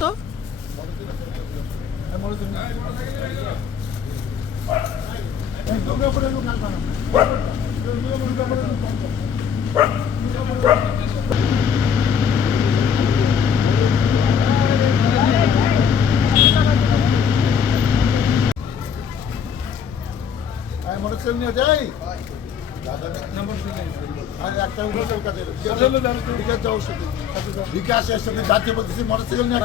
তো মোটরসাইকেল নিয়ে যাই বিকাশের সাথে যাচ্ছে বলতেছি মোটরসাইকেল নিয়ে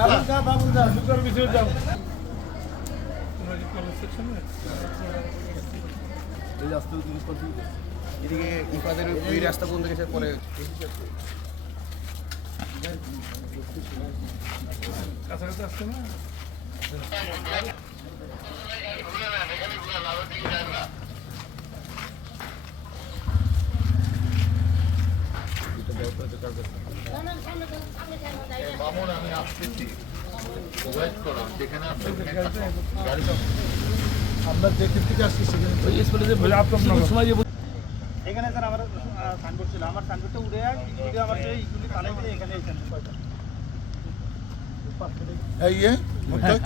এদিকে ইফাদের ওই রাস্তা বন্ধ গেছে পরে কাছাকাছি আসছে না মামুন আমি আসতেছি ওয়েট করো যেখানে আমরা দেখে থেকে আসছি সেখানে এখানে স্যার আমার সাইনবোর্ড ছিল আমার সাইনবোর্ডটা উড়ে আমার এইগুলি পালাই দিয়ে এখানে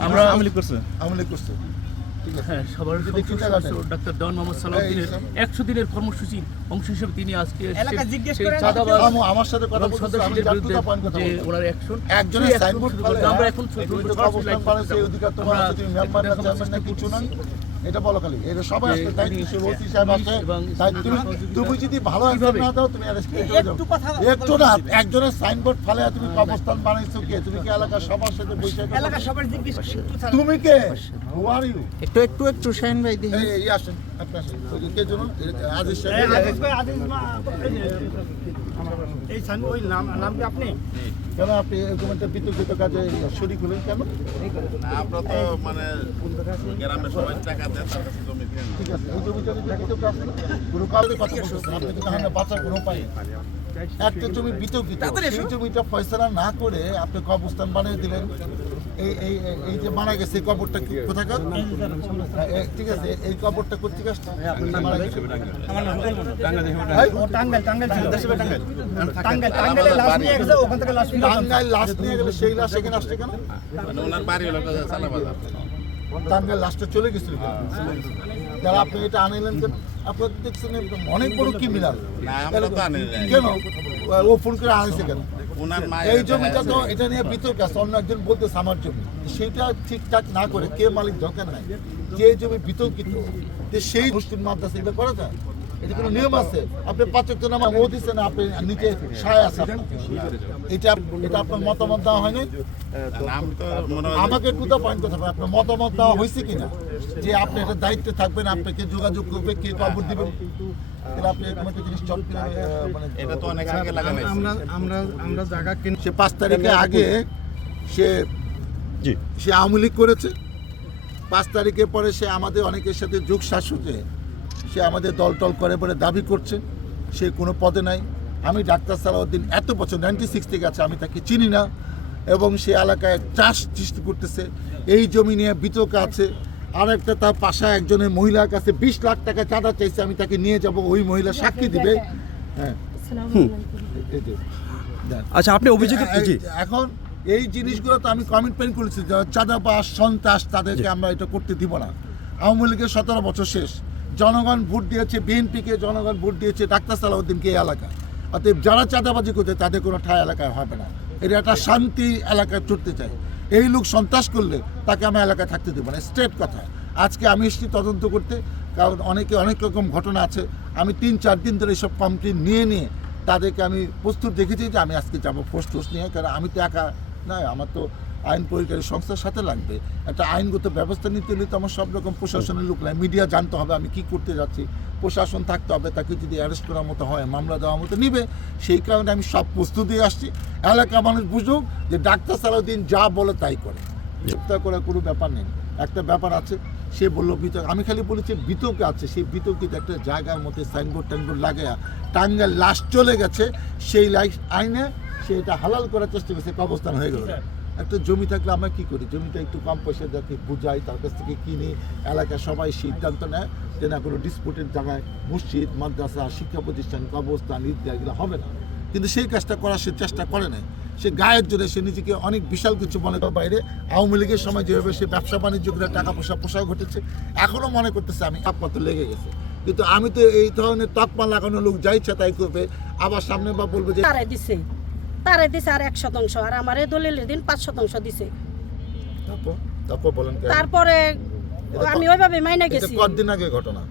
আমরা আমলি করছে ঠিক আছে সবার ডাক্তার দেওয়ান মোহাম্মদ সালাউদ্দিনের 100 দিনের কর্মসূচির অংশ হিসেবে তিনি আজকে আমার সাথে কথা বলতে যে ওনার অ্যাকশন একজনের সাইনবোর্ড আমরা এখন মেম্বার না চেয়ারম্যান না কিছু নয় এটা বলো খালি এটা সবাই আসছে দায়িত্ব ওসি সাহেব আছে তুমি যদি ভালো অ্যাকশন না দাও তুমি অ্যারেস্ট করে যাও একটু না একজনের সাইনবোর্ড ফালে তুমি কবরস্থান বানাইছো কে তুমি কি এলাকার সবার সাথে বসে এলাকা সবার জিজ্ঞেস তুমি কে হু আর ইউ একটু শাহিন ভাই দেখি এই আসেন আপনি আসেন কে জন্য আজিজ সাহেব এই সাইনবোর্ড ওই নাম কি আপনি কেন আপনি এরকম একটা বিতর্কিত কাজে শরীক হলেন কেন আমরা তো মানে গ্রামের সবাই টাকা দেয় তার কাছে জমি কিনে ঠিক আছে এই জমিটা যদি বিতর্ক আছে কোনো কারণে কথা বলতেছেন আপনি তো তাহলে বাঁচার কোনো উপায় নেই একটা জমি বিতর্কিত সেই জমিটা ফয়সালা না করে আপনি কবরস্থান বানিয়ে দিলেন এই যে মারা গেছে এই কবরটা কোথাকার ঠিক আছে এই কবরটা কোথেকে আসছে টাঙ্গাইল লাশ নিয়ে গেলে সেই লাশ এখানে আসছে কেন মানে ওনার বাড়ি হলো সালাবাজার টাঙ্গাইল লাশটা চলে গেছিল যারা আপনি এটা আনিলেন কেন আপনার দেখছেন অনেক বড় ক্রিমিনাল কেন ও ফোন করে আনিছে কেন এই জমিটা তো এটা নিয়ে বিতর্ক আছে অন্য একজন বলতেছে আমার জমি সেটা ঠিকঠাক না করে কে মালিক দরকার নাই যে জমি বিতর্কিত সেই মুসলিম মাদ্রাসা এগুলো করা যায় এটা কোনো নিয়ম আছে আপনি 5 ওয়াক্ত নামাজ ও দিচ্ছেন আপনি নিচে সায় আছে এটা আপনার মতামত দেওয়া হয়নি আমাকে টু দ্য পয়েন্ট কথা আপনার মতামত দেওয়া হয়েছে কিনা যে আপনি এটা দায়িত্বে থাকবেন আপনাকে যোগাযোগ করবে কে কবর দিবেন আপনি এরকম একটা জিনিস চল মানে এটা তো অনেক আগে লাগানো আমরা জায়গা কিনে সে 5 তারিখে আগে সে আওয়ামী লীগ করেছে 5 তারিখের পরে সে আমাদের অনেকের সাথে যোগ শাসকে সে আমাদের দল করে বলে দাবি করছে সে কোনো পদে নাই আমি ডাক্তার সালাউদ্দিন এত বছর 96 থেকে আছে আমি তাকে চিনি না এবং সে এলাকায় চাষ সৃষ্টি করতেছে এই জমি নিয়ে বিতর্ক আছে আর একটা তার পাশে একজনের মহিলার কাছে 20 লাখ টাকা চাঁদা চাইছে আমি তাকে নিয়ে যাব ওই মহিলা সাক্ষী দিবে হ্যাঁ আচ্ছা আপনি অভিযোগ এখন এই জিনিসগুলো তো আমি কমিটমেন্ট করেছি চাঁদাবাজ সন্ত্রাস তাদেরকে আমরা এটা করতে দিব না আওয়ামী লীগের 17 বছর শেষ জনগণ ভোট দিয়েছে বিএনপিকে জনগণ ভোট দিয়েছে ডাক্তার সালাউদ্দিনকে এই এলাকায় অতএব যারা চাঁদাবাজি করছে তাদের কোনো ঠাই এলাকায় হবে না এটা একটা শান্তি এলাকায় চড়তে চাই এই লোক সন্ত্রাস করলে তাকে আমি এলাকায় থাকতে দেবো না স্ট্রেট কথা আজকে আমি এসেছি তদন্ত করতে কারণ অনেক রকম ঘটনা আছে আমি 3-4 দিন ধরে এইসব কমপ্লেন নিয়ে তাদেরকে আমি প্রস্তুত দেখেছি যে আমি আজকে যাবো ফোর্স নিয়ে কারণ আমি তো একা না আমার তো আইন প্রয়োগকারী সংস্থার সাথে লাগবে একটা আইনগত ব্যবস্থা নিতে হলে তো আমার সব রকম প্রশাসনের লোক লাগে মিডিয়া জানতে হবে আমি কি করতে যাচ্ছি প্রশাসন থাকতে হবে তাকে যদি অ্যারেস্ট করার মতো হয় মামলা দেওয়ার মতো নিবে সেই কারণে আমি সব প্রস্তুতি আসছি এলাকা মানুষ বুঝুক যে ডাক্তার সালাউদ্দিন যা বলে তাই করে গ্রেপ্তার করার কোনো ব্যাপার নেই একটা ব্যাপার আছে সে বললো বিতর্ক আমি খালি বলেছি বিতর্ক আছে সেই বিতর্কিত একটা জায়গার মধ্যে সাইনবোর্ড লাগাইয়া টাঙ্গাইল লাশ চলে গেছে সেই আইনে সে এটা হালাল করার চেষ্টা করছে অবস্থান হয়ে গেল একটা জমি থাকলে আমরা কী করি জমিটা একটু কম পয়সা দেখে বুঝাই তার কাছ থেকে কিনে এলাকার সবাই সিদ্ধান্ত নেয় যে না কোনো ডিসপুটের জায়গায় মসজিদ মাদ্রাসা শিক্ষা প্রতিষ্ঠান কবরস্থান ঈদগাহ এগুলো হবে না কিন্তু সেই কাজটা করার সে চেষ্টা করে নাই। সে গায়ের জোরে সে নিজেকে অনেক বিশাল কিছু মনে করে। বাইরে আওয়ামী লীগের সময় যেভাবে সে ব্যবসা বাণিজ্য করে টাকা পয়সা পোষাও ঘটেছে, এখনও মনে করতেছে আমি তাপমাত্রা লেগে গেছে। কিন্তু আমি তো এই ধরনের তকমা লাগানো লোক যা ইচ্ছা তাই করবে, আবার সামনে বা বলবে যে তারে দিছে আর 100%, আর আমার এই দলিলের দিন 5% দিছে। তারপর বলেন কেন? তারপরে আমি ওইভাবে মাইনে এটা গেছি। কতদিন আগে ঘটনা?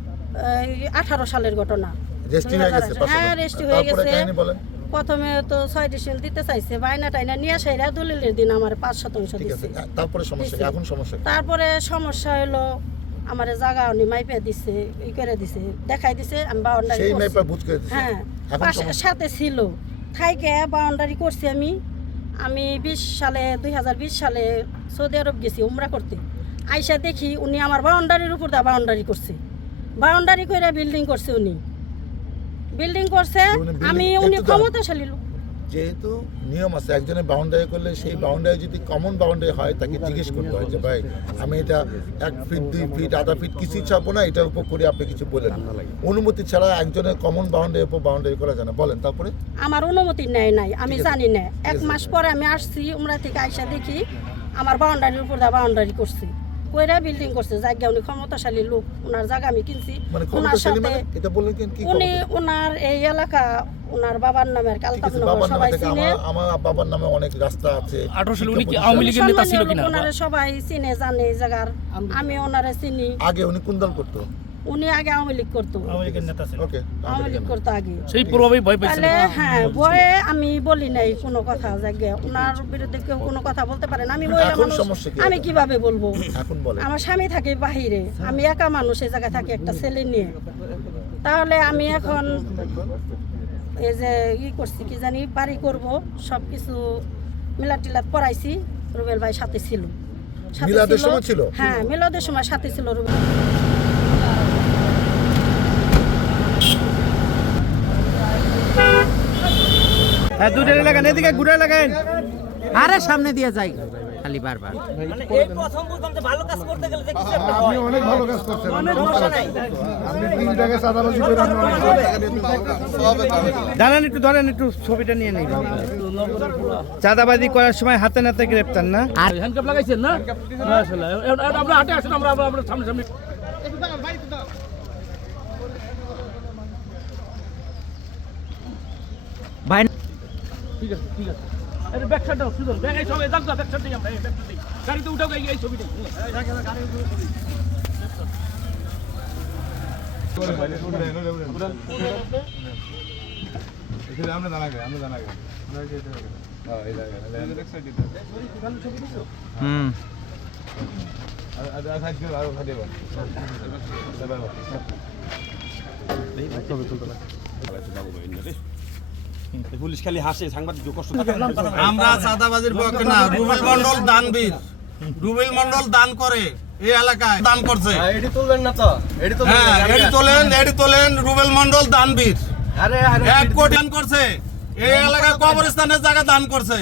18 সালের ঘটনা। রেজিস্ট্রি হয়ে গেছে? 2000 হ্যাঁ, রেজিস্ট্রি হয়ে তারপরে গেছে। কাহিনী বলেন। প্রথমে তো 6 ডিসেল দিতে চাইছে, বাইনা টাইনা নিয়ে সেরা দলিলের দিন আমার 5% ঠিক আছে, দিছে। তারপরে সমস্যা কি? এখন সমস্যা কি? তারপরে সমস্যা হলো আমার জায়গা উনি মাইপে দিছে, ই করে দিছে, দেখাই দিছে, আমি বাউন্ডারি সেই করছি। মাইপা বুঝ করে দিছে। হ্যাঁ, এখন সমস্যা? সাথে ছিল থাইকে বাউন্ডারি করছি। আমি 2020 সালে সৌদি আরব গেছি উমরা করতে। আইসা দেখি উনি আমার বাউন্ডারির উপর দা বাউন্ডারি করছে, বাউন্ডারি করে বিল্ডিং করছে। উনি বিল্ডিং করছে, উনি building- উনি একটু দাঁড়ান। ক্ষমতাশালী লোক। যেহেতু নিয়ম আছে, একজনের বাউন্ডারি করলে সেই বাউন্ডারি যদি কমন বাউন্ডারি হয় তাকে জিজ্ঞেস করতে হয় যে ভাই আমি এটা 1 ফিট 2 ফিট আধা ফিট কিছুই ছাড়বো না, এটার উপর করে আপনি কিছু বলেন। অনুমতি ছাড়া একজনের কমন বাউন্ডারির উপর বাউন্ডারি করা যায় না। বলেন তারপরে। আমার অনুমতি নেয় নাই, আমি ঠিক আছে। জানি না। 1 মাস পরে আমি আসছি উমরা থেকে, আইসা দেখি আমার বাউন্ডারির উপর দা বাউন্ডারি করছে, কইরা বিল্ডিং করছে। জায়গা উনি ক্ষমতাশালী লোক, ওনার জায়গা আমি কিনছি। মানে ওনার ক্ষমতাশালী সাথে মানে এটা বললেন কেন? কি উনি ক্ষমতা? ওনার এই এলাকা ওনার বাবার নামের ঠিক কালতাপ আছে, নগর বাবার নামে সবাই থেকে চিনে। আমার বাবার নামে অনেক রাস্তা আছে। 18 সালে উনি কি শিক্ষা আওয়ামী লীগের নেতা ছিল সম্মানীয় কিনা? লোক, ওনারে সবাই চিনে জানে এই জায়গার। আমি ওনারে চিনি। আগে উনি কোন দল করতো? উনি আগে আওয়ামী লীগ করতো, ওকে, আওয়ামী লীগ করতো আগে। সেই প্রভাবেই ভয় পাইছেন। তাহলে হ্যাঁ, ভয়ে আমি বলি নাই কোনো কথা। জায়গা ওনার বিরুদ্ধে কেউ কোনো কথা বলতে পারে না। আমি মহিলা এখন মানুষ, সমস্যা কি? আমি কিভাবে বলবো? এখন বলেন। আমার স্বামী থাকে বাহিরে, আমি একা মানুষ, এই জায়গায় থাকি একটা ছেলে নিয়ে। তাহলে আমি এখন এই যে করছি কি জানি, বাড়ি করব, সব কিছু মিলাদ টিলাদ পড়াইছি। রুবেল ভাই সাথে ছিল। সাথে মিলাদের সময় ছিল? হ্যাঁ, মিলাদের সময় সাথে ছিল রুবেল। দুটো লাগান, এদিকে ঘুরে লাগান। আরে সামনে দিয়ে যাই খালি বারবার। আপনি অনেক ভালো কাজ করছেন। আপনি 3 টাকা চাঁদাবাজি করে দাঁড়ান একটু, ধরেন একটু ছবিটা নিয়ে নেই। চাঁদাবাজি করার সময় হাতে নাতে গ্রেপ্তার না? হ্যান্ডকাপ লাগাইছেন না? মাশাআল্লাহ। আমরা হাঁটে আসুন, আমরা সামনে সামনে। ভাই ঠিক আছে, ঠিক আছে। আরে ব্যাক সাইডটাও সুন্দর। ব্যাক এই সবাই দাগ দাও, ব্যাক সাইডটাই আমরা, এই ব্যাক সাইডটাই। গাড়িতে উঠাও এই ছবিটাই। আমরা জানাগে। হুম পুলিশ খালি হাসে, সাংবাদিক কষ্ট। আমরা চাঁদাবাজির পক্ষে না। রুবেল মন্ডল দানবীর, রুবেল মন্ডল দান করে এই এলাকায় দান করছে। এডি তুলবেন না তো? হ্যাঁ, এডি তোলেন। রুবেল মন্ডল দানবীর 1 কোটি দান করছে, এই এলাকায় কবরস্থানের জায়গা দান করছে।